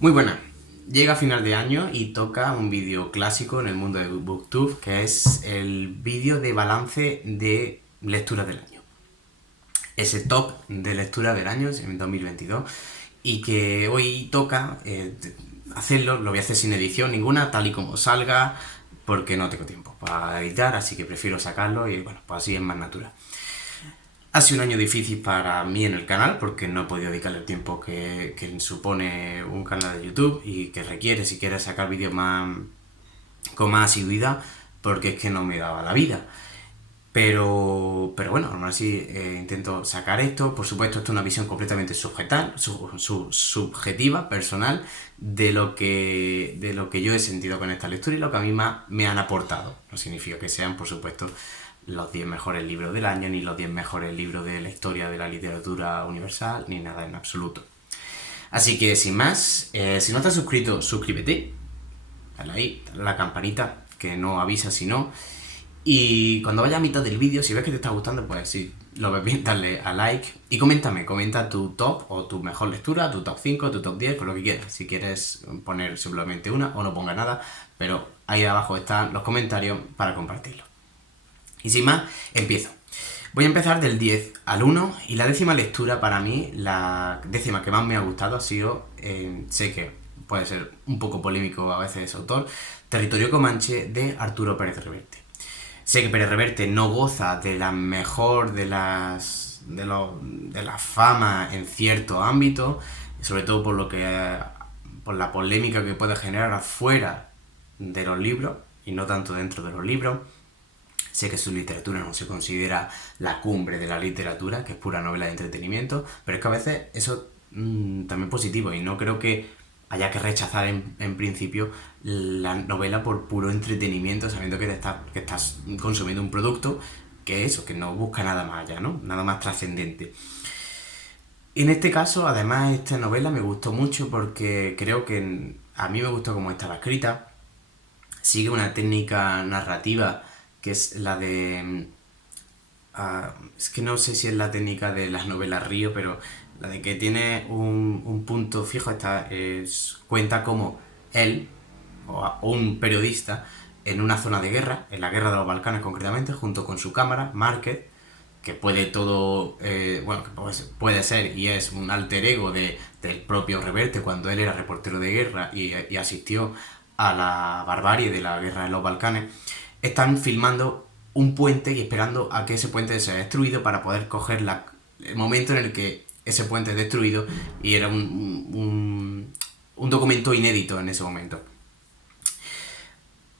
Muy buena. Llega a final de año y toca un vídeo clásico en el mundo de BookTube, que es el vídeo de balance de lectura del año. Ese top de lectura del año en 2022 y que hoy toca hacerlo, lo voy a hacer sin edición ninguna, tal y como salga, porque no tengo tiempo para editar, así que prefiero sacarlo y bueno, pues así es más natural. Ha sido un año difícil para mí en el canal porque no he podido dedicarle el tiempo que supone un canal de YouTube y que requiere si quieres sacar vídeos con más asiduidad, porque es que no me daba la vida. Pero bueno, aún así intento sacar esto. Por supuesto, esto es una visión completamente subjetiva, personal, de lo que yo he sentido con esta lectura y lo que a mí me han aportado. No significa que sean, por supuesto, los 10 mejores libros del año, ni los 10 mejores libros de la historia de la literatura universal, ni nada en absoluto. Así que, sin más, si no estás suscrito, suscríbete. Dale ahí, dale a la campanita, que no avisa si no. Y cuando vaya a mitad del vídeo, si ves que te está gustando, pues si lo ves bien, dale a like. Y comenta tu top o tu mejor lectura, tu top 5, tu top 10, por lo que quieras. Si quieres poner simplemente una o no ponga nada, pero ahí abajo están los comentarios para compartirlo. Y sin más, empiezo. Voy a empezar del 10 al 1 y la décima lectura para mí, la décima que más me ha gustado ha sido, sé que puede ser un poco polémico a veces ese autor, Territorio Comanche de Arturo Pérez Reverte. Sé que Pérez Reverte no goza de la mejor de la fama en cierto ámbito, sobre todo por la polémica que puede generar afuera de los libros y no tanto dentro de los libros. Sé que su literatura no se considera la cumbre de la literatura, que es pura novela de entretenimiento, pero es que a veces eso también es positivo y no creo que haya que rechazar en principio la novela por puro entretenimiento, sabiendo que estás consumiendo un producto que eso, que no busca nada más allá, ¿no? Nada más trascendente. En este caso, además, esta novela me gustó mucho porque creo que a mí me gustó cómo estaba escrita. Sigue una técnica narrativa que es la de es que no sé si es la técnica de las novelas Río, pero la de que tiene un punto fijo, cuenta como él, o un periodista, en una zona de guerra, en la guerra de los Balcanes concretamente, junto con su cámara, Márquez, que puede todo, bueno, que puede ser y es un alter ego del propio Reverte cuando él era reportero de guerra y asistió a la barbarie de la guerra de los Balcanes, están filmando un puente y esperando a que ese puente sea destruido para poder coger el momento en el que ese puente es destruido y era un documento inédito en ese momento.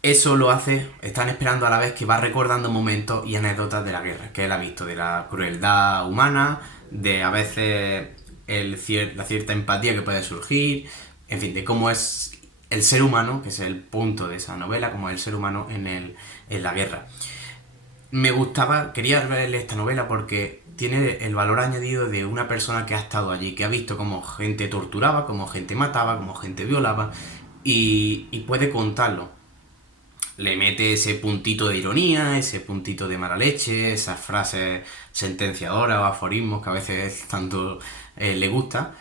Eso lo hace, están esperando a la vez que va recordando momentos y anécdotas de la guerra, que él ha visto, de la crueldad humana, de a veces la cierta empatía que puede surgir, en fin, de cómo es el ser humano, que es el punto de esa novela, como es el ser humano en la guerra. Quería leer esta novela porque tiene el valor añadido de una persona que ha estado allí, que ha visto cómo gente torturaba, cómo gente mataba, cómo gente violaba, y puede contarlo. Le mete ese puntito de ironía, ese puntito de mala leche, esas frases sentenciadoras o aforismos que a veces tanto le gusta,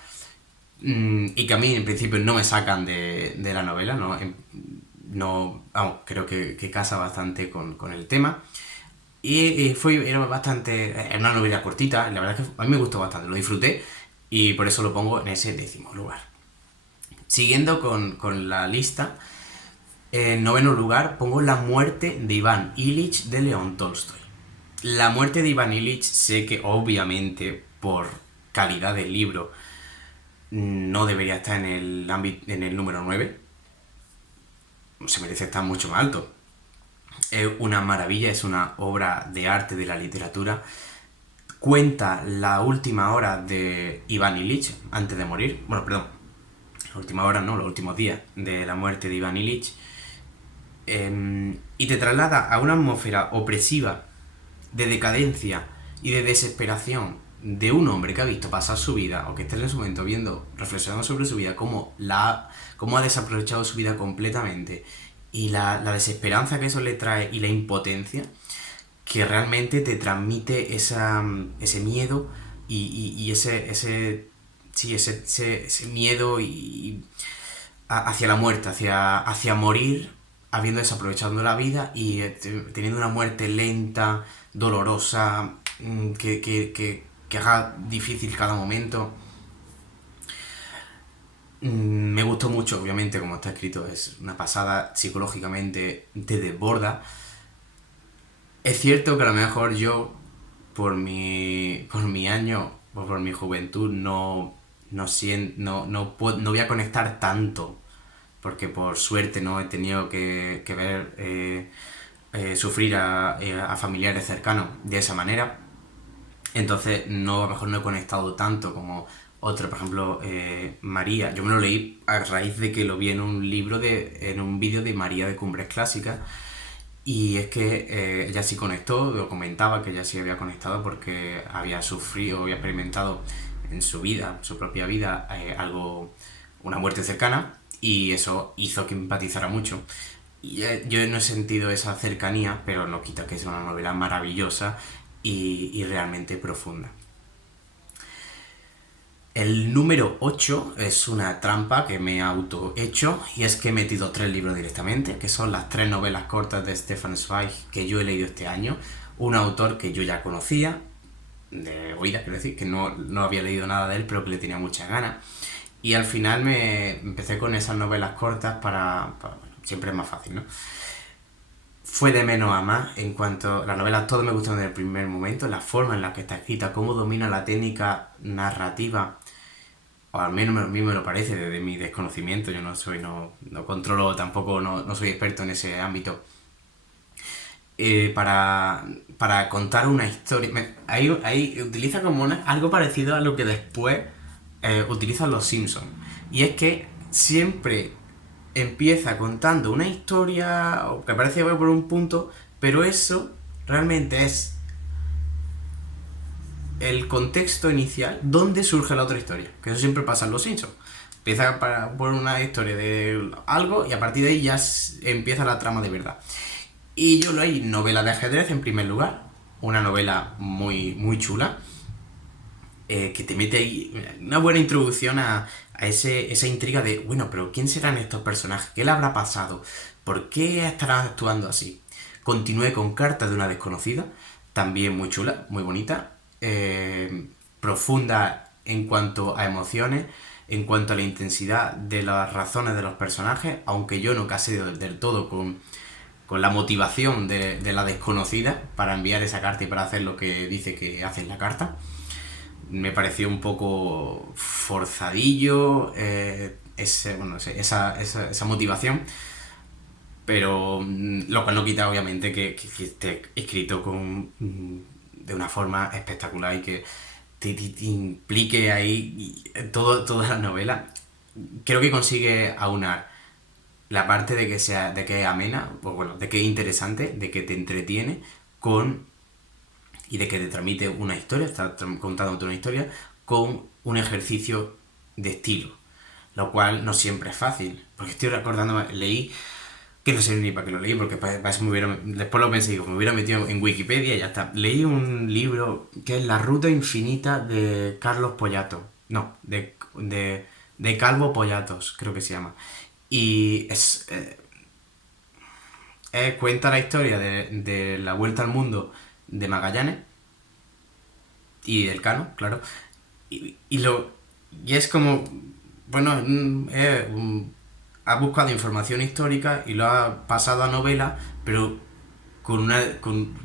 y que a mí en principio no me sacan de la novela, no, vamos, creo que casa bastante con el tema. Y era una novela cortita, la verdad es que a mí me gustó bastante, lo disfruté y por eso lo pongo en ese 10º lugar. Siguiendo con la lista, en 9º lugar pongo La muerte de Iván Ilich de León Tolstoy. La muerte de Iván Ilich, sé que obviamente por calidad del libro no debería estar en el número 9, se merece estar mucho más alto. Es una maravilla, es una obra de arte de la literatura. Cuenta la última hora de Iván Ilich antes de morir. Bueno, perdón, la última hora no, los últimos días de la muerte de Iván Ilich. Y te traslada a una atmósfera opresiva, de decadencia y de desesperación de un hombre que ha visto pasar su vida, o que está en ese momento reflexionando sobre su vida, cómo ha desaprovechado su vida completamente, y la desesperanza que eso le trae y la impotencia, que realmente te transmite ese miedo y ese miedo hacia la muerte, hacia morir, habiendo desaprovechado la vida y teniendo una muerte lenta, dolorosa, que haga difícil cada momento. Me gustó mucho, obviamente, como está escrito, es una pasada, psicológicamente te desborda. Es cierto que a lo mejor yo, por mi año, o por mi juventud, no voy a conectar tanto, porque por suerte no he tenido que ver sufrir a familiares cercanos de esa manera. Entonces, no, a lo mejor no he conectado tanto como otro, por ejemplo, María. Yo me lo leí a raíz de que lo vi en un en un vídeo de María de Cumbres Clásicas. Y es que ella sí conectó, lo comentaba que ella sí había conectado porque había sufrido, había experimentado en su vida, su propia vida, una muerte cercana, y eso hizo que empatizara mucho. Y yo no he sentido esa cercanía, pero no quita que es una novela maravillosa y realmente profunda. El número 8 es una trampa que me he auto-hecho, y es que he metido 3 libros directamente, que son las 3 novelas cortas de Stefan Zweig que yo he leído este año. Un autor que yo ya conocía, de oídas, quiero decir, que no había leído nada de él, pero que le tenía muchas ganas. Y al final me empecé con esas novelas cortas bueno, siempre es más fácil, ¿no? Fue de menos a más en cuanto las novelas todas me gustaron desde el primer momento, la forma en la que está escrita, cómo domina la técnica narrativa, o al menos a mí me lo parece desde mi desconocimiento. Yo no controlo tampoco, no soy experto en ese ámbito. Para contar una historia, ahí utiliza como algo parecido a lo que después utilizan los Simpsons. Y es que siempre empieza contando una historia que parece que va por un punto, pero eso realmente es el contexto inicial donde surge la otra historia. Que eso siempre pasa en Los Simpsons. Empieza por una historia de algo y a partir de ahí ya empieza la trama de verdad. Y yo leí novela de ajedrez en primer lugar. Una novela muy, muy chula. Que te mete ahí una buena introducción a esa intriga de, bueno, pero ¿quién serán estos personajes? ¿Qué le habrá pasado? ¿Por qué estarán actuando así? Continué con Cartas de una desconocida, también muy chula, muy bonita, profunda en cuanto a emociones, en cuanto a la intensidad de las razones de los personajes, aunque yo no casé del todo con la motivación de la desconocida para enviar esa carta y para hacer lo que dice que hace en la carta. Me pareció un poco forzadillo esa motivación, pero lo cual no quita obviamente que esté escrito de una forma espectacular y que te implique ahí toda la novela. Creo que consigue aunar la parte de que es amena, pues bueno, de que es interesante, de que te entretiene, y de que te transmite una historia, está contándote una historia, con un ejercicio de estilo, lo cual no siempre es fácil, porque estoy recordando, leí, que no sé ni para qué lo leí, porque después lo pensé, digo, me hubiera metido en Wikipedia y ya está. Leí un libro que es La Ruta Infinita de Carlos Pollato, no, de Calvo Pollatos, creo que se llama, y cuenta la historia de la vuelta al mundo de Magallanes y del Cano, claro. Y es como, bueno, ha buscado información histórica y lo ha pasado a novela, pero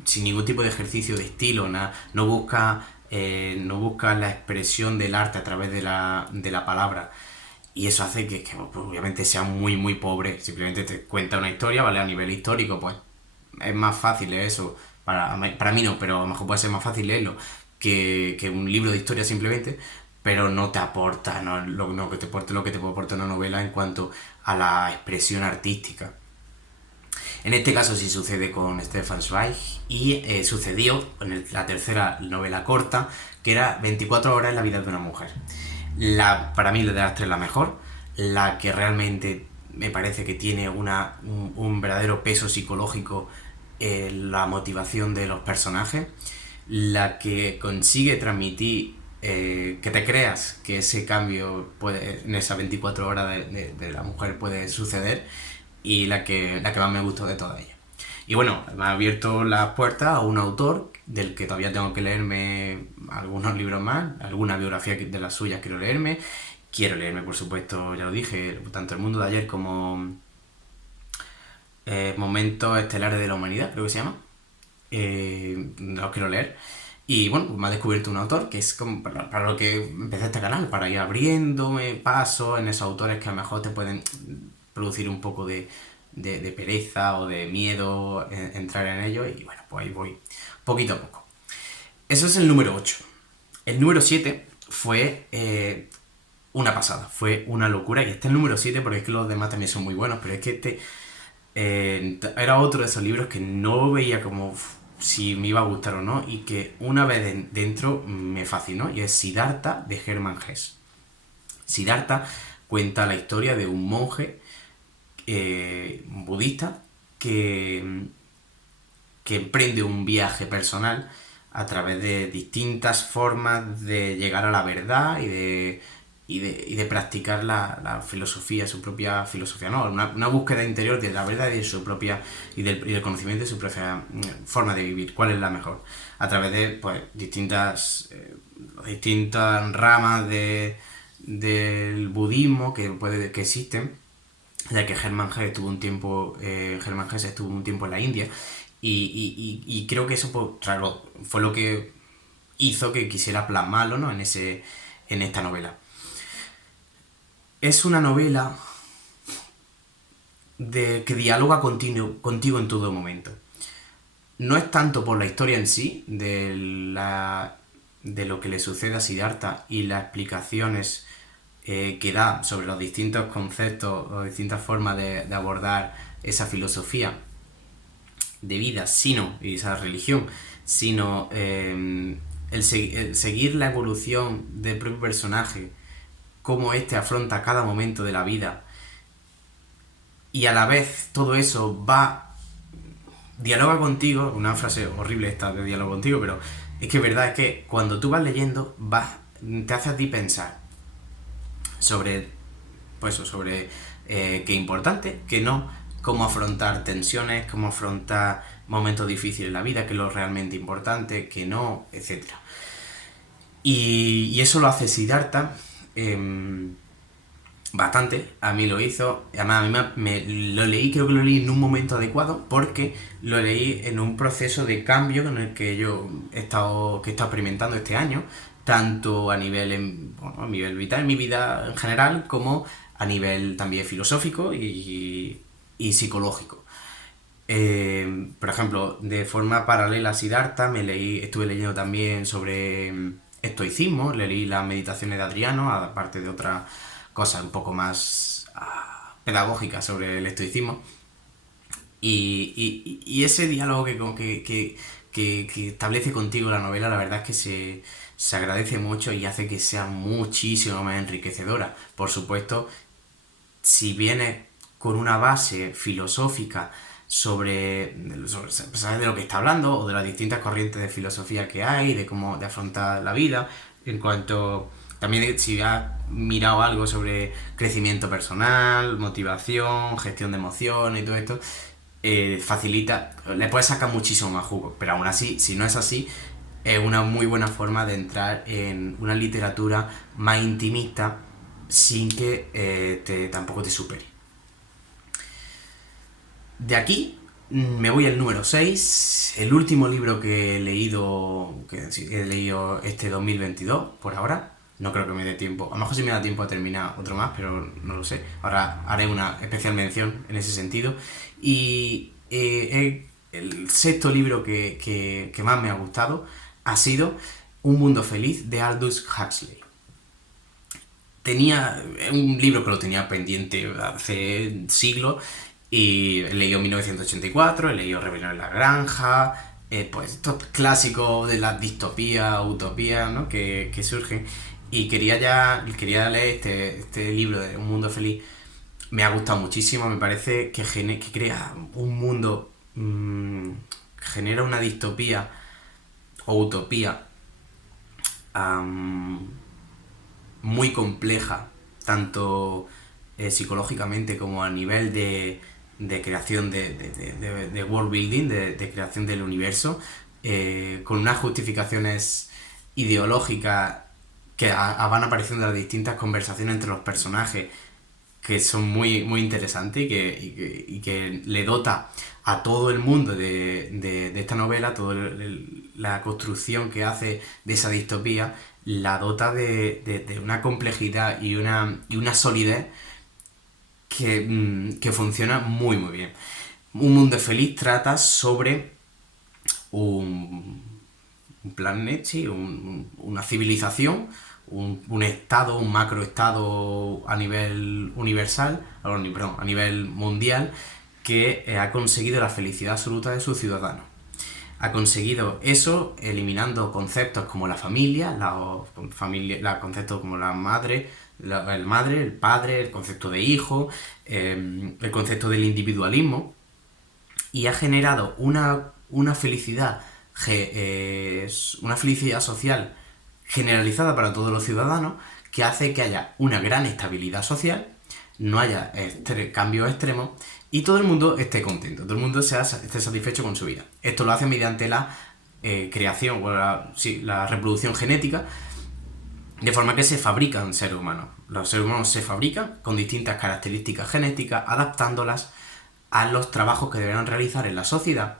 sin ningún tipo de ejercicio de estilo, no busca la expresión del arte a través de la palabra. Y eso hace que, pues, obviamente sea muy, muy pobre. Simplemente te cuenta una historia, ¿vale? A nivel histórico, pues es más fácil eso. Para mí no, pero a lo mejor puede ser más fácil leerlo que un libro de historia simplemente, pero no te aporta lo que te puede aportar una novela en cuanto a la expresión artística. En este caso sí sucede con Stefan Zweig y sucedió en la tercera novela corta, que era 24 horas en la vida de una mujer. Para mí, de las tres, la mejor, la que realmente me parece que tiene un verdadero peso psicológico en la motivación de los personajes, la que consigue transmitir que te creas que ese cambio puede, en esas 24 horas de la mujer puede suceder, y la que más me gustó de todas ellas. Y bueno, me ha abierto las puertas a un autor del que todavía tengo que leerme algunos libros más, alguna biografía de las suyas quiero leerme. Quiero leerme, por supuesto, ya lo dije, tanto El mundo de ayer como Momentos estelares de la humanidad, creo que se llama. Los quiero leer. Y bueno, me ha descubierto un autor que es como para lo que empecé este canal, para ir abriéndome paso en esos autores que a lo mejor te pueden producir un poco de pereza o de miedo entrar en ellos. Y bueno, pues ahí voy poquito a poco. Eso es el número 8. El número 7 fue una pasada, fue una locura. Y este es el número 7 porque es que los demás también son muy buenos, pero es que este era otro de esos libros que no veía como si me iba a gustar o no, y que una vez dentro me fascinó, y es Siddhartha de Hermann Hesse. Siddhartha cuenta la historia de un monje budista que emprende un viaje personal a través de distintas formas de llegar a la verdad y de practicar la filosofía, su propia filosofía, ¿no? Una búsqueda interior de la verdad y de su propia y del conocimiento de su propia forma de vivir, cuál es la mejor, a través de pues distintas ramas del budismo que existen, ya que Hermann Hesse estuvo un tiempo en la India, y creo que eso pues, claro, fue lo que hizo que quisiera plasmarlo, ¿no? en esta novela. Es una novela que dialoga contigo en todo momento. No es tanto por la historia en sí, de lo que le sucede a Siddhartha y las explicaciones que da sobre los distintos conceptos o distintas formas de abordar esa filosofía de vida, y esa religión, sino el seguir la evolución del propio personaje, cómo éste afronta cada momento de la vida, y a la vez todo eso dialoga contigo. Una frase horrible esta de diálogo contigo, pero es que es verdad, es que cuando tú vas leyendo te hace a ti pensar sobre qué importante, qué no, cómo afrontar tensiones, cómo afrontar momentos difíciles en la vida, qué es lo realmente importante, qué no, etcétera. Y eso lo hace Siddhartha bastante. A mí lo hizo. Además, a mí lo leí, creo que lo leí en un momento adecuado, porque lo leí en un proceso de cambio en el que yo he estado experimentando este año, tanto a nivel vital, en mi vida en general, como a nivel también filosófico y psicológico. Por ejemplo, de forma paralela a Siddhartha, estuve leyendo también sobre estoicismo, leí las meditaciones de Adriano, aparte de otras cosas un poco más pedagógicas sobre el estoicismo. Y ese diálogo que establece contigo la novela, la verdad es que se agradece mucho y hace que sea muchísimo más enriquecedora. Por supuesto, si vienes con una base filosófica sabes de lo que está hablando, o de las distintas corrientes de filosofía que hay, de cómo de afrontar la vida, en cuanto también si has mirado algo sobre crecimiento personal, motivación, gestión de emociones y todo esto, facilita, le puedes sacar muchísimo más jugo. Pero aún así, si no es así, es una muy buena forma de entrar en una literatura más intimista sin que tampoco te supere. De aquí me voy al número 6, el último libro que he leído este 2022, por ahora. No creo que me dé tiempo. A lo mejor sí me da tiempo a terminar otro más, pero no lo sé. Ahora haré una especial mención en ese sentido. Y el sexto libro que más me ha gustado ha sido Un mundo feliz, de Aldous Huxley. Es un libro que lo tenía pendiente hace siglos, y he leído 1984, he leído Rebelión en la Granja, pues estos clásicos de las distopías, utopías, ¿no? que surgen, y quería leer este libro de Un mundo feliz. Me ha gustado muchísimo, me parece que crea un mundo, genera una distopía o utopía am, muy compleja, tanto psicológicamente como a nivel de creación de world building, de creación del universo, con unas justificaciones ideológicas que van apareciendo en las distintas conversaciones entre los personajes, que son muy interesantes y que le dota a todo el mundo de esta novela, toda la construcción que hace de esa distopía, la dota de una complejidad y una solidez que funciona muy bien. Un mundo feliz trata sobre un, un planeta, sí, una civilización, un estado, un macroestado a nivel universal, perdón, a nivel mundial, que ha conseguido la felicidad absoluta de sus ciudadanos. Ha conseguido eso eliminando conceptos como la familia, conceptos como la madre, el padre, el concepto de hijo, el concepto del individualismo, y ha generado una felicidad una felicidad social generalizada para todos los ciudadanos, que hace que haya una gran estabilidad social, no haya cambios extremos y todo el mundo esté contento, todo el mundo esté satisfecho con su vida. Esto lo hace mediante la creación, o la reproducción genética, de forma que se fabrican seres humanos. Los seres humanos se fabrican con distintas características genéticas, adaptándolas a los trabajos que deberán realizar en la sociedad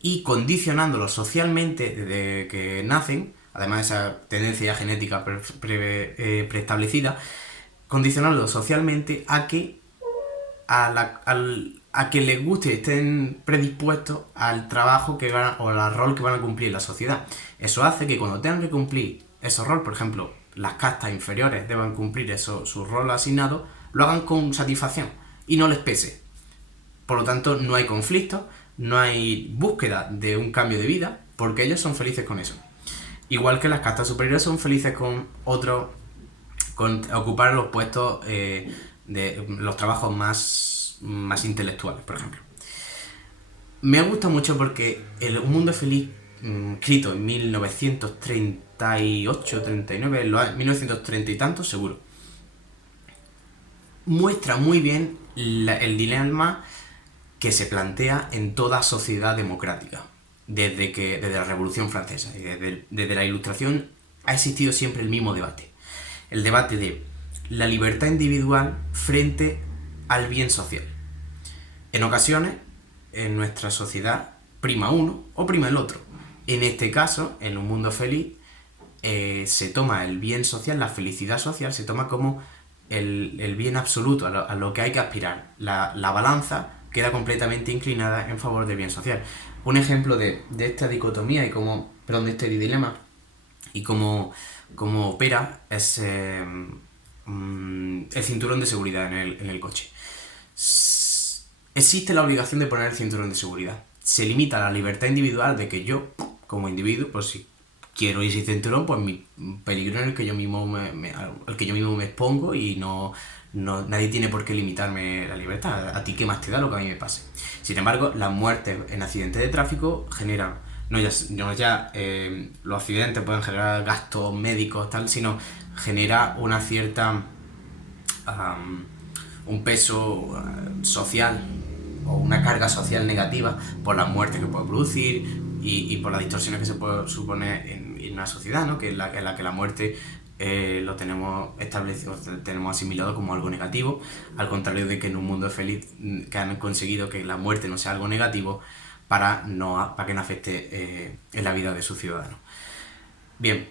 y condicionándolos socialmente desde que nacen, además de esa tendencia genética preestablecida, condicionándolos socialmente a que les guste y estén predispuestos al trabajo o al rol que van a cumplir en la sociedad. Eso hace que cuando tengan que cumplir esos roles, por ejemplo, las castas inferiores deban cumplir su rol asignado, lo hagan con satisfacción y no les pese. Por lo tanto, no hay conflicto, no hay búsqueda de un cambio de vida, porque ellos son felices con eso. Igual que las castas superiores son felices con ocupar los puestos de los trabajos más intelectuales, por ejemplo. Me gusta mucho porque Un Mundo Feliz, escrito en 1938, 39, 1930 y tanto, seguro, muestra muy bien el dilema que se plantea en toda sociedad democrática. Desde la Revolución Francesa y desde la Ilustración ha existido siempre el mismo debate. El debate de la libertad individual frente al bien social. En ocasiones, en nuestra sociedad, prima uno o prima el otro. En este caso, en Un Mundo Feliz, se toma el bien social, la felicidad social, se toma como el bien absoluto, a lo que hay que aspirar. La balanza queda completamente inclinada en favor del bien social. Un ejemplo de esta dicotomía de este dilema y cómo opera es el cinturón de seguridad en el coche. Existe la obligación de poner el cinturón de seguridad. Se limita la libertad individual de que yo, como individuo, pues si quiero ir sin cinturón, pues mi peligro en el que yo mismo me expongo y nadie tiene por qué limitarme la libertad. A ti qué más te da lo que a mí me pase. Sin embargo, las muertes en accidentes de tráfico generan, los accidentes pueden generar gastos médicos, tal, sino genera una cierta un peso social o una carga social negativa por las muertes que puede producir y por las distorsiones que se puede suponer en una sociedad, ¿no? En la que la muerte lo tenemos establecido, tenemos asimilado como algo negativo, al contrario de que en Un Mundo Feliz, que han conseguido que la muerte no sea algo negativo para que no afecte en la vida de sus ciudadanos. Bien,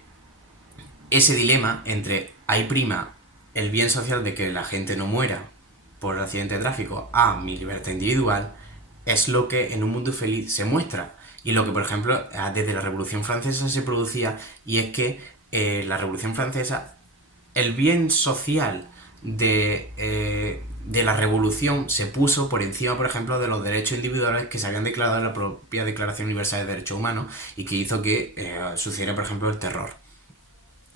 ese dilema entre hay prima el bien social de que la gente no muera por accidente de tráfico a mi libertad individual es lo que en Un Mundo Feliz se muestra y lo que, por ejemplo, desde la Revolución Francesa se producía, y es que la Revolución Francesa, el bien social de la revolución se puso por encima, por ejemplo, de los derechos individuales que se habían declarado en la propia Declaración Universal de Derechos Humanos, y que hizo que sucediera, por ejemplo, el terror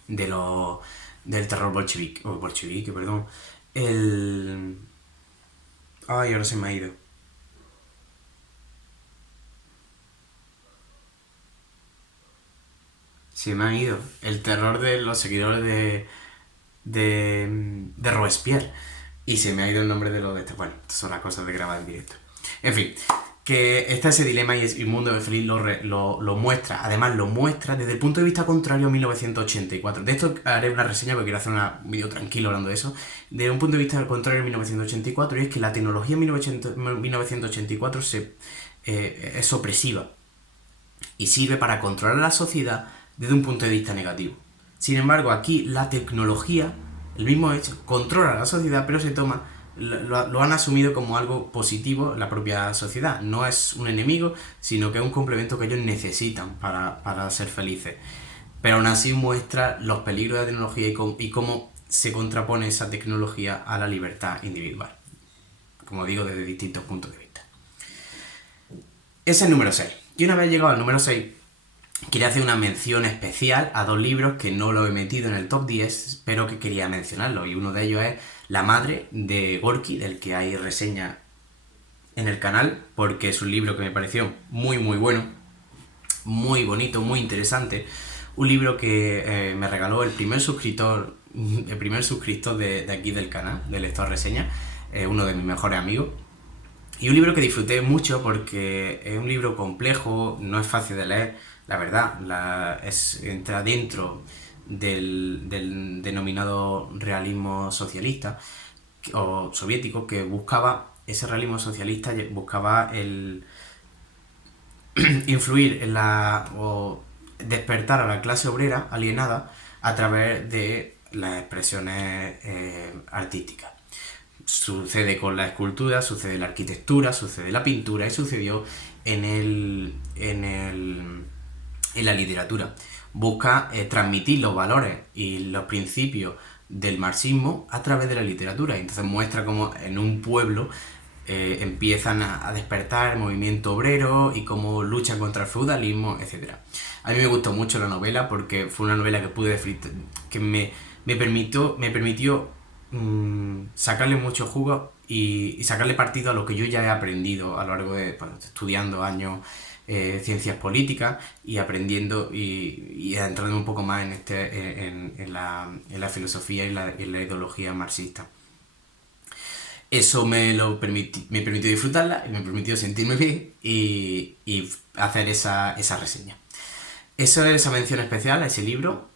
del terror bolchevique, perdón. Ay, ahora se me ha ido. Se me ha ido. El terror de los seguidores de Robespierre. Y se me ha ido el nombre de los de este. Bueno, estas son las cosas de grabar en directo. En fin, que está ese dilema y el mundo de Feliz lo muestra. Además, lo muestra desde el punto de vista contrario a 1984. De esto haré una reseña porque quiero hacer un vídeo tranquilo hablando de eso. Desde un punto de vista contrario a 1984, y es que la tecnología en 1984 es opresiva y sirve para controlar a la sociedad desde un punto de vista negativo. Sin embargo, aquí la tecnología, el mismo hecho, controla a la sociedad, pero lo han asumido como algo positivo la propia sociedad. No es un enemigo, sino que es un complemento que ellos necesitan para ser felices. Pero aún así muestra los peligros de la tecnología y cómo se contrapone esa tecnología a la libertad individual. Como digo, desde distintos puntos de vista. Ese es el número 6. Y una vez llegado al número 6, quería hacer una mención especial a dos libros que no lo he metido en el top 10, pero que quería mencionarlo. Y uno de ellos es La madre de Gorky, del que hay reseña en el canal, porque es un libro que me pareció muy muy bueno, muy bonito, muy interesante. Un libro que me regaló el primer suscriptor de aquí del canal, de Lector Reseña, uno de mis mejores amigos. Y un libro que disfruté mucho porque es un libro complejo, no es fácil de leer, la verdad, entra dentro del denominado realismo socialista o soviético, que buscaba, ese realismo socialista buscaba el influir o despertar a la clase obrera alienada a través de las expresiones artísticas. Sucede con la escultura, sucede en la arquitectura, sucede en la pintura y sucedió en la literatura. Busca transmitir los valores y los principios del marxismo a través de la literatura. Y entonces muestra cómo en un pueblo empiezan a despertar el movimiento obrero y cómo luchan contra el feudalismo, etc. A mí me gustó mucho la novela porque fue una novela que me permitió sacarle mucho jugo y sacarle partido a lo que yo ya he aprendido a lo largo de estudiando años ciencias políticas y aprendiendo y entrando un poco más en la filosofía y en la ideología marxista. Eso me permitió disfrutarla y me permitió sentirme bien y hacer esa reseña. Eso es esa mención especial a ese libro.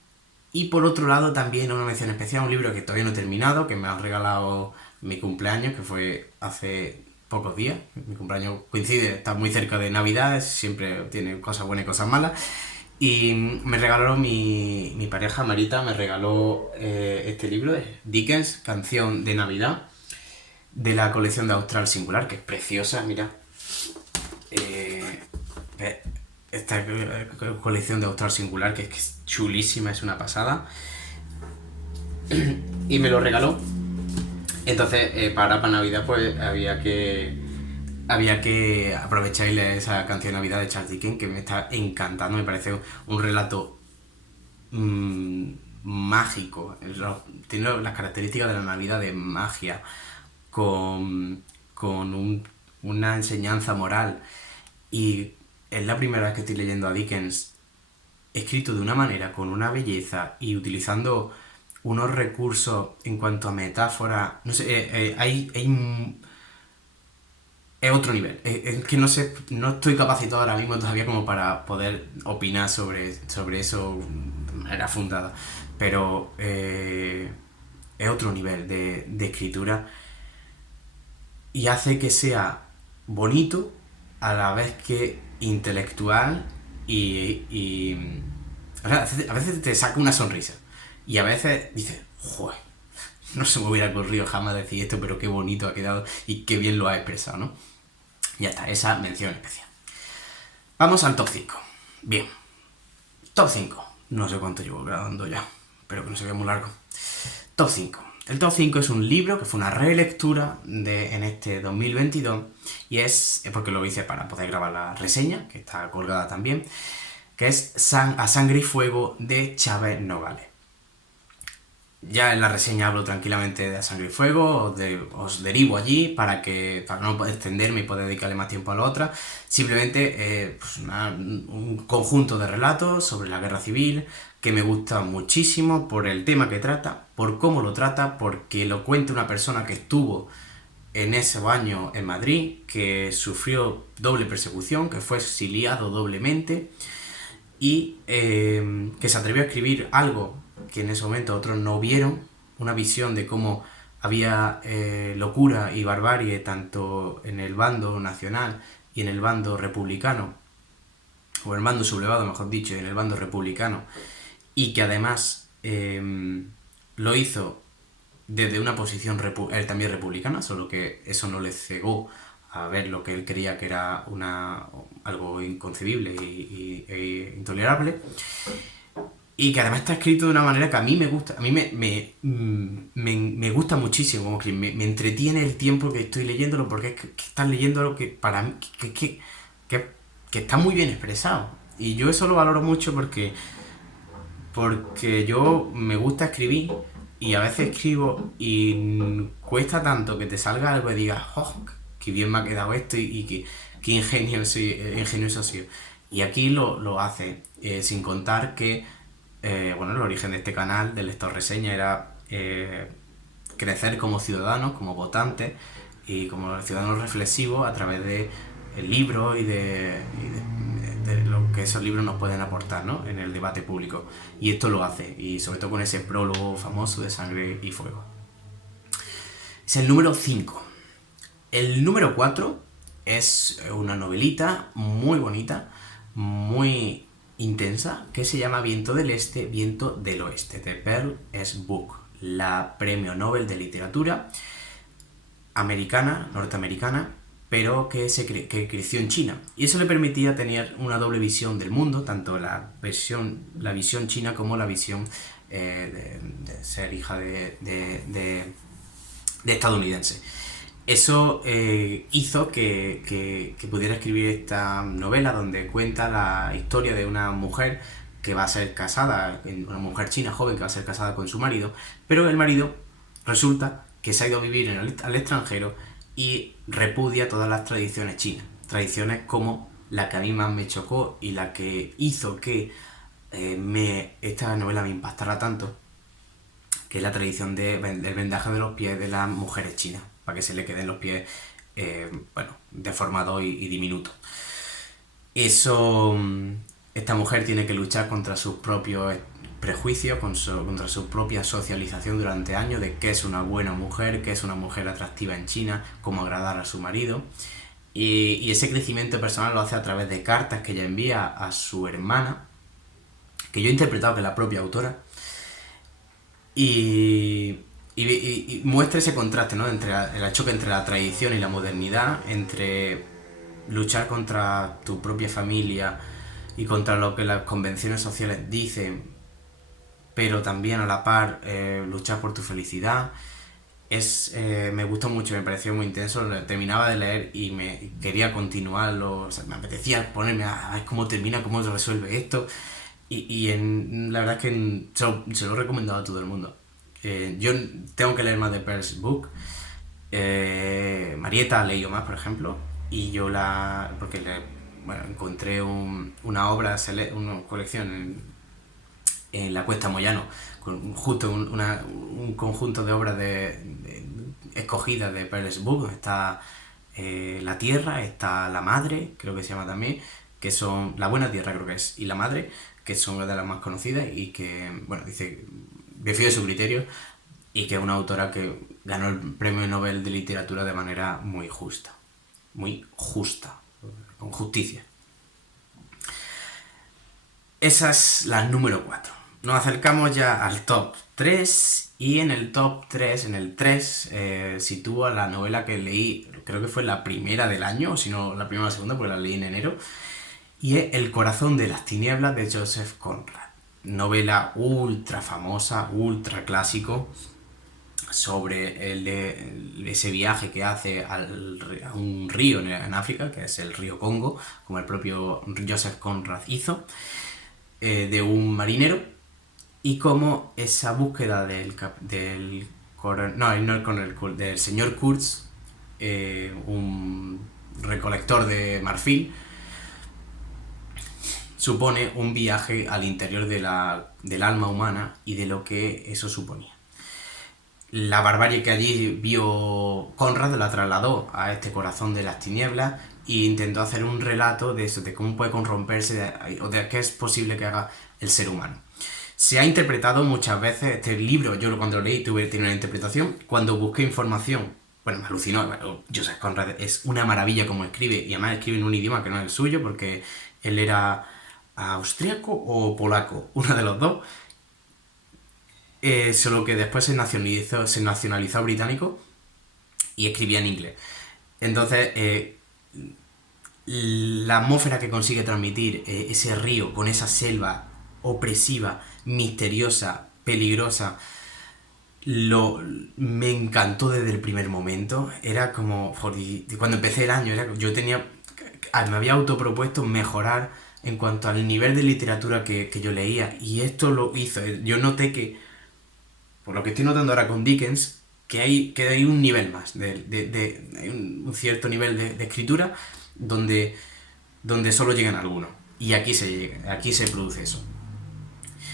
Y por otro lado también una mención especial a un libro que todavía no he terminado, que me ha regalado mi cumpleaños, que fue hace pocos días. Mi cumpleaños coincide, está muy cerca de Navidad, siempre tiene cosas buenas y cosas malas. Y me regaló mi pareja Marita, me regaló este libro de Dickens, Canción de Navidad, de la colección de Austral Singular, que es preciosa, mira. Esta colección de Austral Singular, que es chulísima, es una pasada. Y me lo regaló. Entonces, para Navidad, pues había que aprovechar y leer esa canción de Navidad de Charles Dickens, que me está encantando, me parece un relato mágico. Tiene las características de la Navidad de magia, con una enseñanza moral. Y es la primera vez que estoy leyendo a Dickens escrito de una manera, con una belleza y utilizando unos recursos en cuanto a metáforas. No sé, es otro nivel. Es que no sé, no estoy capacitado ahora mismo todavía como para poder opinar sobre eso de manera fundada. Pero es otro nivel de escritura y hace que sea bonito a la vez que intelectual y o sea, a veces te saca una sonrisa y a veces dices, joder, no se me hubiera ocurrido jamás decir esto, pero qué bonito ha quedado y qué bien lo ha expresado, ¿no? Ya está, esa mención especial. Vamos al top 5. Bien, top 5. No sé cuánto llevo grabando ya, espero que no se vea muy largo. Top 5. El top 5 es un libro que fue una relectura en este 2022 y es porque lo hice para poder grabar la reseña, que está colgada también, que es A Sangre y Fuego de Chávez Nogales. Ya en la reseña hablo tranquilamente de Sangre y Fuego, os derivo allí para no extenderme y poder dedicarle más tiempo a la otra. Simplemente pues un conjunto de relatos sobre la guerra civil que me gusta muchísimo por el tema que trata, por cómo lo trata, porque lo cuenta una persona que estuvo en ese año en Madrid, que sufrió doble persecución, que fue exiliado doblemente y que se atrevió a escribir algo que en ese momento otros no vieron, una visión de cómo había locura y barbarie tanto en el bando nacional y en el bando republicano, o en el bando sublevado, mejor dicho, y en el bando republicano, y que además lo hizo desde una posición él también republicana, solo que eso no le cegó a ver lo que él creía que era algo inconcebible e intolerable, y que además está escrito de una manera que a mí me gusta, a mí me gusta muchísimo, como que me entretiene el tiempo que estoy leyéndolo, porque es que estás leyendo lo que para mí, que, que está muy bien expresado. Y yo eso lo valoro mucho porque yo me gusta escribir y a veces escribo y cuesta tanto que te salga algo y digas, oh, qué bien me ha quedado esto y qué ingenioso ha sido. Y aquí lo hace, sin contar que, bueno, el origen de este canal, del Lector Reseña, era crecer como ciudadanos, como votantes y como ciudadanos reflexivos a través de libros de lo que esos libros nos pueden aportar, ¿no?, en el debate público. Y esto lo hace, y sobre todo con ese prólogo famoso de Sangre y Fuego. Es el número 5. El número 4 es una novelita muy bonita, muy intensa, que se llama Viento del Este, Viento del Oeste, de Pearl S. Book, la premio Nobel de Literatura norteamericana, pero que creció en China. Y eso le permitía tener una doble visión del mundo, tanto la visión china como la visión de ser hija de estadounidense. Eso hizo que pudiera escribir esta novela donde cuenta la historia de una mujer que va a ser casada, una mujer china joven que va a ser casada con su marido, pero el marido resulta que se ha ido a vivir al extranjero y repudia todas las tradiciones chinas. Tradiciones como la que a mí más me chocó y la que hizo que esta novela me impactara tanto, que es la tradición del vendaje de los pies de las mujeres chinas, para que se le queden los pies, bueno, deformados y diminutos. Eso, esta mujer tiene que luchar contra sus propios prejuicios, contra su propia socialización durante años de qué es una buena mujer, qué es una mujer atractiva en China, cómo agradar a su marido. Y ese crecimiento personal lo hace a través de cartas que ella envía a su hermana, que yo he interpretado que es la propia autora, y muestra ese contraste, ¿no?, entre el choque entre la tradición y la modernidad, entre luchar contra tu propia familia y contra lo que las convenciones sociales dicen, pero también a la par luchar por tu felicidad. Me gustó mucho, me pareció muy intenso, lo terminaba de leer y me quería continuarlo, o sea, me apetecía ponerme a ver cómo termina, cómo se resuelve esto, la verdad es que se lo he recomendado a todo el mundo. Yo tengo que leer más de Pearl's Book. Marieta ha leído más, por ejemplo, y yo porque bueno, encontré una obra, una colección en la Cuesta Moyano, con justo un conjunto de obras escogidas de Pearl's Book. Está La Tierra, está La Madre, creo que se llama también, que son La Buena Tierra, creo que es, y La Madre, que son una de las más conocidas y que, bueno, dice, defiende su criterio, y que es una autora que ganó el premio Nobel de Literatura de manera muy justa, con justicia. Esa es la número 4. Nos acercamos ya al top 3, y en el top 3, en el 3, sitúa la novela que leí, creo que fue la primera del año, o si no la primera o la segunda, porque la leí en enero, y es El corazón de las tinieblas, de Joseph Conrad. Novela ultra famosa, ultra clásico, sobre ese viaje que hace a un río en África, que es el río Congo, como el propio Joseph Conrad hizo, de un marinero y cómo esa búsqueda no, no el coronel Kurtz, del señor Kurtz, un recolector de marfil, supone un viaje al interior del alma humana y de lo que eso suponía. La barbarie que allí vio Conrad la trasladó a este corazón de las tinieblas e intentó hacer un relato de eso, de cómo puede corromperse o de qué es posible que haga el ser humano. Se ha interpretado muchas veces este libro, yo cuando lo leí tiene una interpretación, cuando busqué información, bueno, me alucinó, Joseph Conrad es una maravilla como escribe, y además escribe en un idioma que no es el suyo, porque él era austríaco o polaco, uno de los dos, solo que después se nacionalizó británico y escribía en inglés. Entonces, la atmósfera que consigue transmitir ese río con esa selva opresiva, misteriosa, peligrosa, me encantó desde el primer momento. Era como, cuando empecé el año, me había autopropuesto mejorar en cuanto al nivel de literatura que yo leía, y esto lo hizo. Yo noté que, por lo que estoy notando ahora con Dickens, que hay un nivel más, hay un cierto nivel de escritura donde solo llegan algunos. Y aquí se produce eso.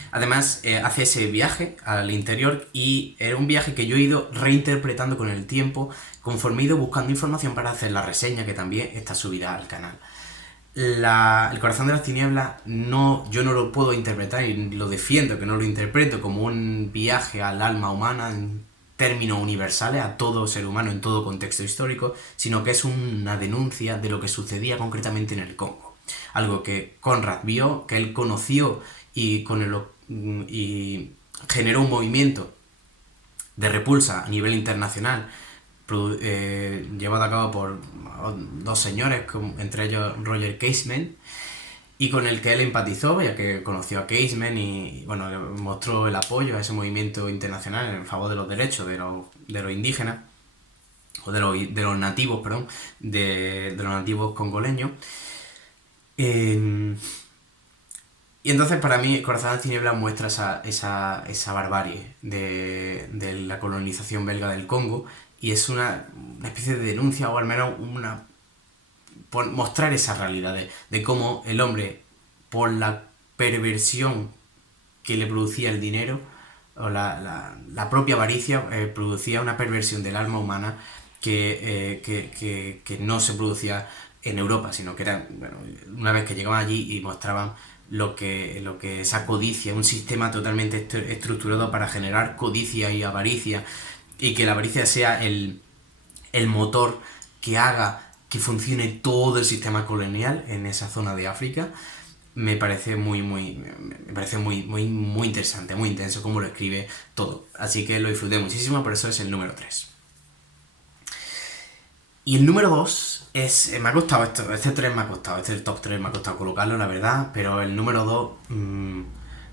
Además, hace ese viaje al interior, y era un viaje que yo he ido reinterpretando con el tiempo, conforme he ido buscando información para hacer la reseña, que también está subida al canal. El corazón de las tinieblas, yo no lo puedo interpretar, y lo defiendo que no lo interpreto como un viaje al alma humana en términos universales, a todo ser humano en todo contexto histórico, sino que es una denuncia de lo que sucedía concretamente en el Congo. Algo que Conrad vio, que él conoció, y generó un movimiento de repulsa a nivel internacional, llevado a cabo por dos señores, entre ellos Roger Casement, y con el que él empatizó, ya que conoció a Casement y bueno, mostró el apoyo a ese movimiento internacional en favor de los derechos de los indígenas, o de los nativos, perdón, de los nativos congoleños. Y entonces, para mí, Corazón de las Tinieblas muestra esa barbarie de la colonización belga del Congo, y es una especie de denuncia, o al menos mostrar esa realidad de cómo el hombre, por la perversión que le producía el dinero, o la propia avaricia, producía una perversión del alma humana que no se producía en Europa, sino que era, bueno, una vez que llegaban allí y mostraban lo que esa codicia, un sistema totalmente estructurado para generar codicia y avaricia, y que la avaricia sea el motor que haga que funcione todo el sistema colonial en esa zona de África. Me parece muy interesante, muy intenso cómo lo escribe todo. Así que lo disfruté muchísimo, por eso es el número 3. Y el número 2 me ha costado este 3 me ha costado, el top 3 me ha costado colocarlo, la verdad, pero el número 2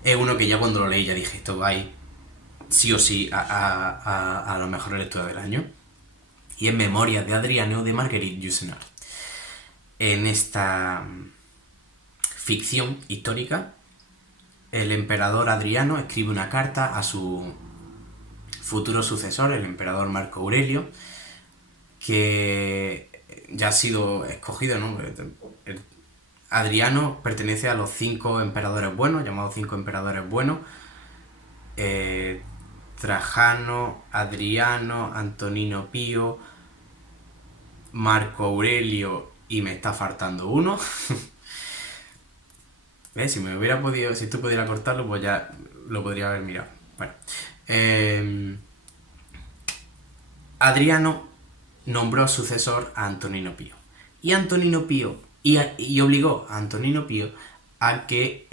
es uno que ya cuando lo leí ya dije, esto va a ir sí o sí a los mejores lecturas del año. Y en Memorias de Adriano, de Marguerite Yourcenar. En esta ficción histórica, el emperador Adriano escribe una carta a su futuro sucesor, el emperador Marco Aurelio, que ya ha sido escogido, ¿no? Adriano pertenece a los 5 emperadores buenos, llamados 5 emperadores buenos. Trajano, Adriano, Antonino Pío, Marco Aurelio, y me está faltando uno. ¿Ves? Si esto pudiera cortarlo, pues ya lo podría haber mirado. Bueno. Adriano nombró sucesor a Antonino Pío. Y Antonino Pío, y obligó a Antonino Pío a que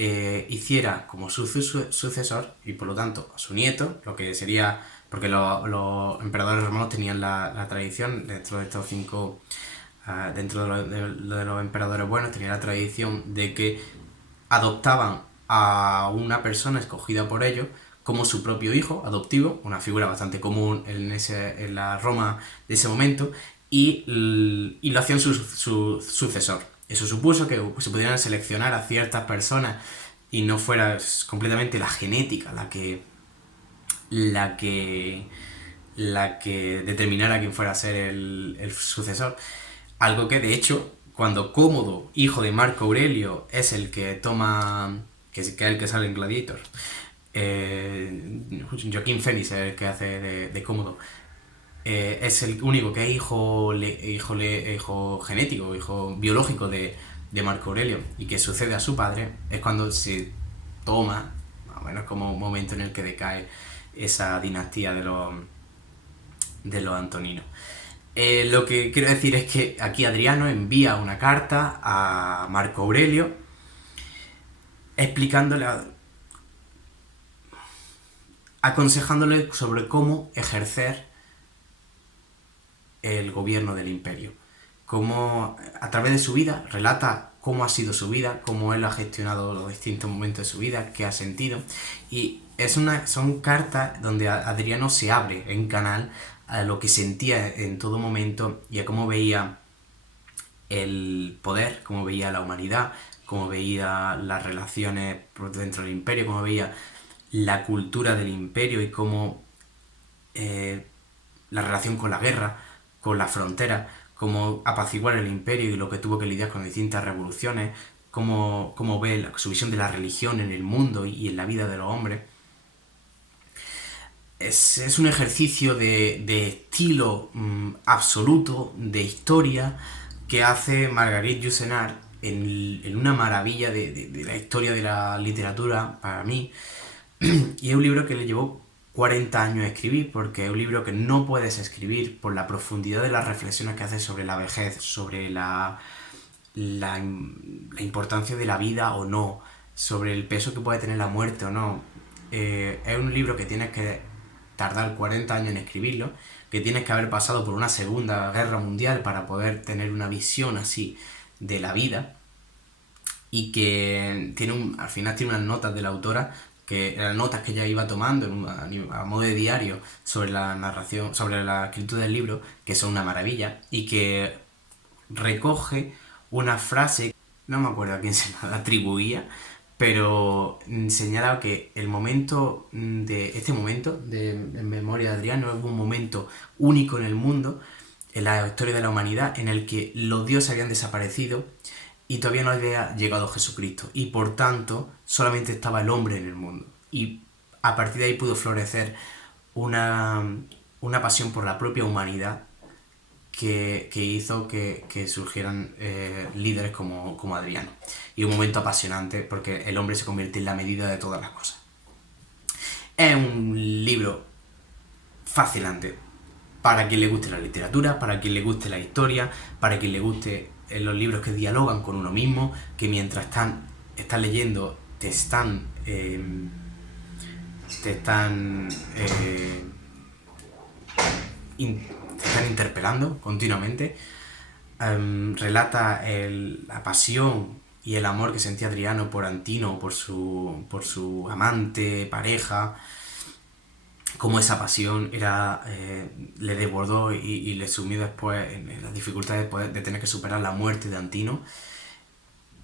hiciera como su sucesor, y por lo tanto a su nieto, lo que sería, porque los emperadores romanos tenían la tradición, dentro de estos 5, dentro de los emperadores buenos, tenían la tradición de que adoptaban a una persona escogida por ellos como su propio hijo adoptivo, una figura bastante común en la Roma de ese momento, y lo hacían su sucesor. Eso supuso que se pudieran seleccionar a ciertas personas y no fuera completamente la genética la que, la que determinara quién fuera a ser el sucesor. Algo que, de hecho, cuando Cómodo, hijo de Marco Aurelio, es el que toma, que es el que sale en Gladiator, Joaquín Phoenix es el que hace de Cómodo, es el único que es hijo genético, hijo biológico de Marco Aurelio, y que sucede a su padre, es cuando se toma, más o menos como un momento en el que decae esa dinastía de los Antoninos. Lo que quiero decir es que aquí Adriano envía una carta a Marco Aurelio explicándole, aconsejándole sobre cómo ejercer el gobierno del imperio. Cómo, a través de su vida, relata cómo ha sido su vida, cómo él ha gestionado los distintos momentos de su vida, qué ha sentido. Y son cartas donde Adriano se abre en canal a lo que sentía en todo momento y a cómo veía el poder, cómo veía la humanidad, cómo veía las relaciones dentro del imperio, cómo veía la cultura del imperio y cómo la relación con la guerra, con la frontera, cómo apaciguar el imperio y lo que tuvo que lidiar con distintas revoluciones, cómo ve su visión de la religión en el mundo y en la vida de los hombres. Es un ejercicio de estilo absoluto, de historia, que hace Marguerite Yourcenar en una maravilla de la historia de la literatura para mí. Y es un libro que le llevó 40 años a escribir, porque es un libro que no puedes escribir por la profundidad de las reflexiones que hace sobre la vejez, sobre la importancia de la vida o no, sobre el peso que puede tener la muerte o no. Es un libro que tienes que tardar 40 años en escribirlo, que tienes que haber pasado por una segunda guerra mundial para poder tener una visión así de la vida, y que al final tiene unas notas de la autora, que eran notas que ella iba tomando a modo de diario sobre la narración, sobre la escritura del libro, que son una maravilla, y que recoge una frase, no me acuerdo a quién se la atribuía, pero señala que este momento en memoria de Adriano es un momento único en el mundo, en la historia de la humanidad, en el que los dioses habían desaparecido y todavía no había llegado Jesucristo, y por tanto solamente estaba el hombre en el mundo, y a partir de ahí pudo florecer una pasión por la propia humanidad que hizo que surgieran líderes como Adriano. Y un momento apasionante porque el hombre se convierte en la medida de todas las cosas. Es un libro fascinante para quien le guste la literatura, para quien le guste la historia, para quien le guste los libros que dialogan con uno mismo, que mientras estás leyendo te están interpelando continuamente. Relata la pasión y el amor que sentía Adriano por Antino, por su amante, pareja, cómo esa pasión le desbordó y le sumió después en las dificultades de tener que superar la muerte de Antino.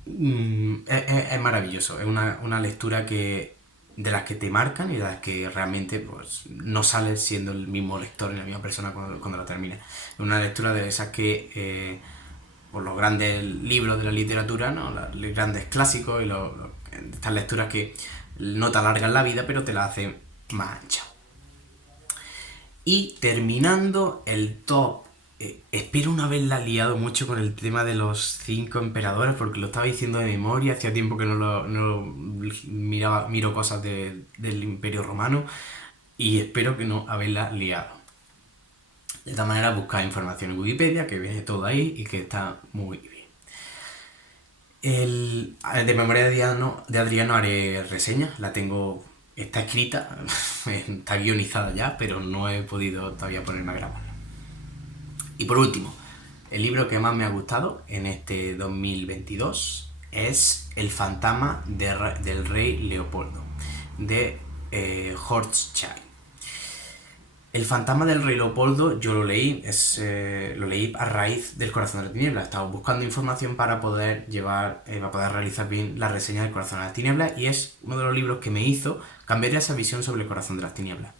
Es maravilloso, es una lectura de las que te marcan y de las que realmente pues, no sales siendo el mismo lector y la misma persona cuando la terminas. Es una lectura de esas que, por los grandes libros de la literatura, ¿no? Los grandes clásicos y estas lecturas que no te alargan la vida, pero te la hacen más ancha. Y terminando el top, espero no haberla liado mucho con el tema de los 5 emperadores, porque lo estaba diciendo de memoria, hacía tiempo que no miro cosas del Imperio Romano, y espero que no haberla liado. De esta manera buscad información en Wikipedia, que viene todo ahí y que está muy bien. De memoria de Adriano haré reseña, está escrita, está guionizada ya, pero no he podido todavía ponerme a grabar. Y por último, el libro que más me ha gustado en este 2022 es El fantasma del rey Leopoldo, de Hochschild. El fantasma del rey Leopoldo yo lo leí, lo leí a raíz del Corazón de las Tinieblas. Estaba buscando información para poder para poder realizar bien la reseña del Corazón de las Tinieblas, y es uno de los libros que me hizo cambiar esa visión sobre el Corazón de las Tinieblas.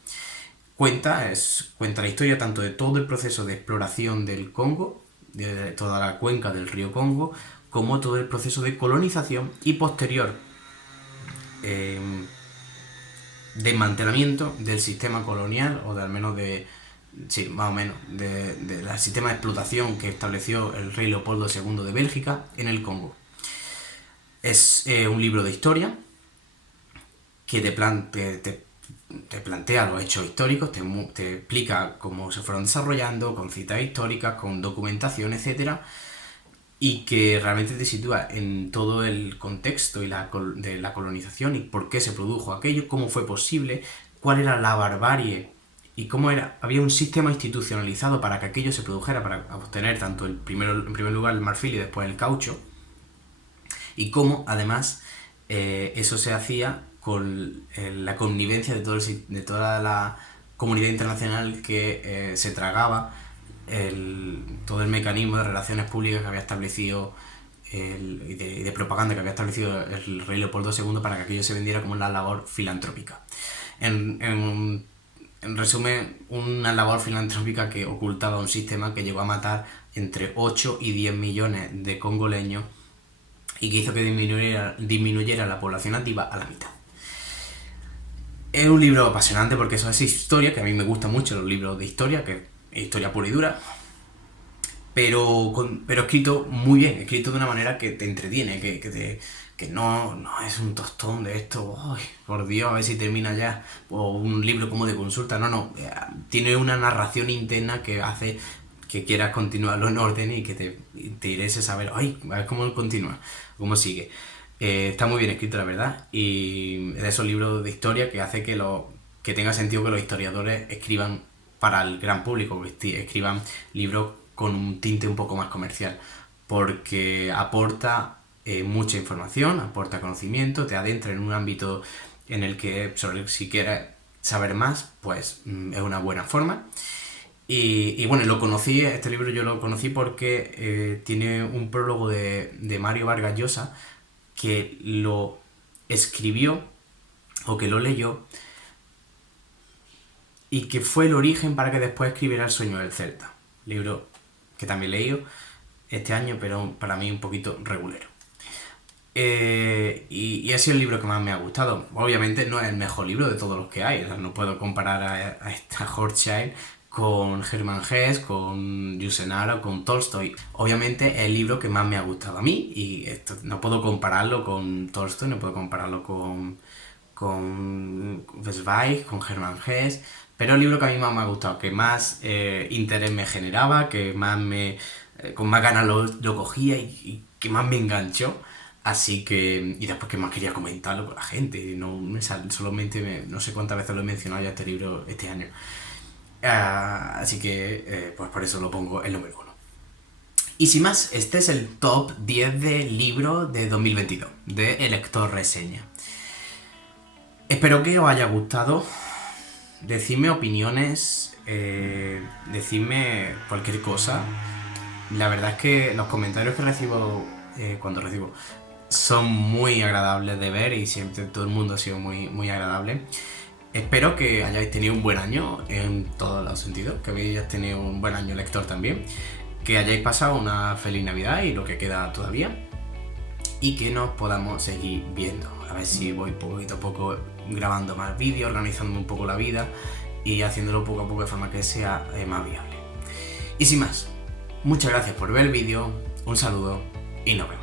Cuenta la historia tanto de todo el proceso de exploración del Congo, de toda la cuenca del río Congo, como todo el proceso de colonización y posterior desmantelamiento del sistema colonial, o de al menos sí, más o menos, del sistema de explotación que estableció el rey Leopoldo II de Bélgica en el Congo. Es un libro de historia que te plantea los hechos históricos, te explica cómo se fueron desarrollando, con citas históricas, con documentación, etc. Y que realmente te sitúa en todo el contexto de la colonización y por qué se produjo aquello, cómo fue posible, cuál era la barbarie y cómo había un sistema institucionalizado para que aquello se produjera, para obtener tanto en primer lugar el marfil y después el caucho, y cómo además eso se hacía con la connivencia de toda la comunidad internacional que se tragaba todo el mecanismo de relaciones públicas que había establecido y de propaganda que había establecido el rey Leopoldo II para que aquello se vendiera como una labor filantrópica. En resumen, una labor filantrópica que ocultaba un sistema que llegó a matar entre 8 y 10 millones de congoleños y que hizo que disminuyera la población nativa a la mitad. Es un libro apasionante porque eso es historia, que a mí me gustan mucho los libros de historia, que es historia pura y dura, pero escrito muy bien, escrito de una manera que te entretiene, que no es un tostón de esto, ¡ay, por Dios, a ver si termina ya! O un libro como de consulta, no, tiene una narración interna que hace que quieras continuarlo en orden y que te interese saber, ¡ay, a ver cómo continúa, cómo sigue! Está muy bien escrito, la verdad, y es de esos libros de historia que hace que tenga sentido que los historiadores escriban para el gran público, que escriban libros con un tinte un poco más comercial, porque aporta mucha información, aporta conocimiento, te adentra en un ámbito en el que si quieres saber más, pues es una buena forma. Y bueno, este libro yo lo conocí porque tiene un prólogo de Mario Vargas Llosa, que lo escribió o que lo leyó y que fue el origen para que después escribiera El sueño del Celta, libro que también he leído este año, pero para mí un poquito regulero. Y ha sido el libro que más me ha gustado. Obviamente no es el mejor libro de todos los que hay, o sea, no puedo comparar a esta Hochschild con Hermann Hesse, con Yusenara o con Tolstoy. Obviamente es el libro que más me ha gustado a mí, y esto no puedo compararlo con Tolstoy, no puedo compararlo con Zweig, con Hermann Hesse, pero el libro que a mí más me ha gustado, que más interés me generaba, que más con más ganas lo cogía y que más me enganchó. Así que, y después que más quería comentarlo con la gente, solamente no sé cuántas veces lo he mencionado ya este libro este año. Así que, pues por eso lo pongo el número 1. Y sin más, este es el top 10 de libro de 2022, de El Lector Reseña. Espero que os haya gustado. Decidme opiniones, decidme cualquier cosa. La verdad es que los comentarios que recibo, cuando recibo, son muy agradables de ver, y siempre todo el mundo ha sido muy, muy agradable. Espero que hayáis tenido un buen año en todos los sentidos, que hayáis tenido un buen año lector también, que hayáis pasado una feliz Navidad y lo que queda todavía, y que nos podamos seguir viendo. A ver si voy poquito a poco grabando más vídeos, organizando un poco la vida y haciéndolo poco a poco de forma que sea más viable. Y sin más, muchas gracias por ver el vídeo, un saludo y nos vemos.